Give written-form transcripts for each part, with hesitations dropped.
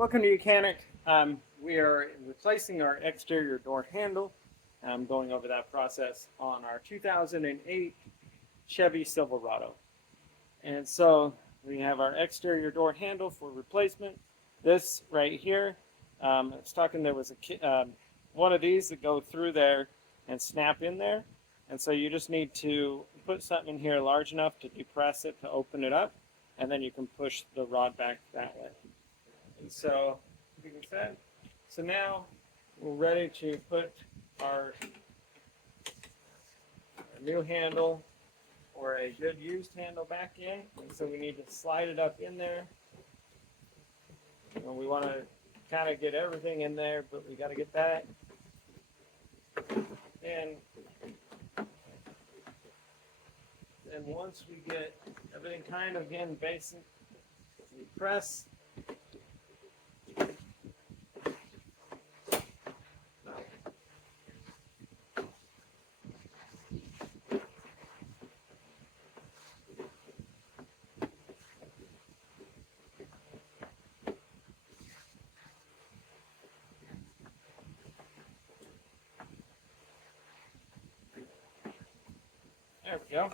Welcome to Mechanic. We are replacing our exterior door handle. I'm going over that process on our 2008 Chevy Silverado. And so we have our exterior door handle for replacement. This right here, I was talking, there was one of these that go through there and snap in there. And so you just need to put something in here large enough to depress it to open it up, and then you can push the rod back that way. And so, like I said, so now we're ready to put our new handle or a good used handle back in. And so we need to slide it up in there. And we want to kind of get everything in there, but we got to get that. And once we get everything kind of in basic, we press. There we go.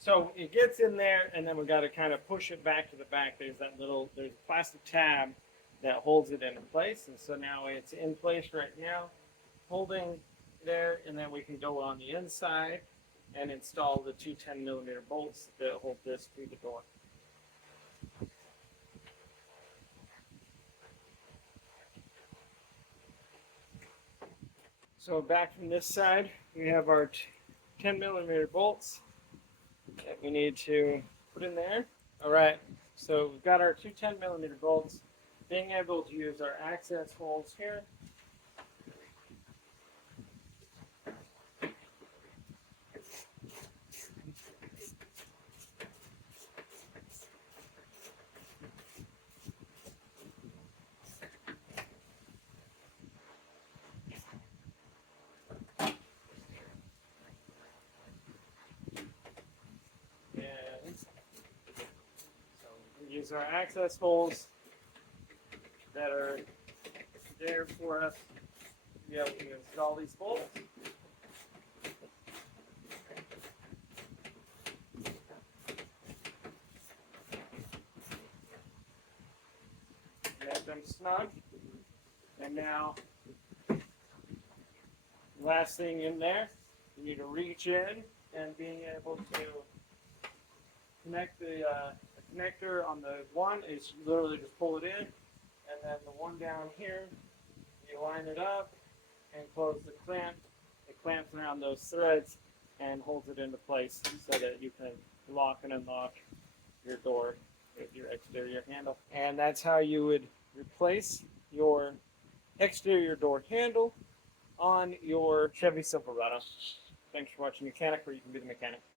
So it gets in there, and then we got to kind of push it back to the back. There's a plastic tab that holds it into place, and so now it's in place right now, holding there, and then we can go on the inside and install the two 10mm bolts that hold this through the door. So back from this side, we have our 10mm bolts that we need to put in there. All right, so we've got our two 10mm bolts. Being able to use our access holes here. Use our access holes that are there for us to be able to install these bolts. Get them snug. And now, last thing in there, you need to reach in and being able to connect the connector on the one is literally just pull it in, and then the one down here, you line it up and close the clamp. It clamps around those threads and holds it into place so that you can lock and unlock your door with your exterior handle. And that's how you would replace your exterior door handle on your Chevy Silverado. Thanks for watching Mechanic, where you can be the mechanic.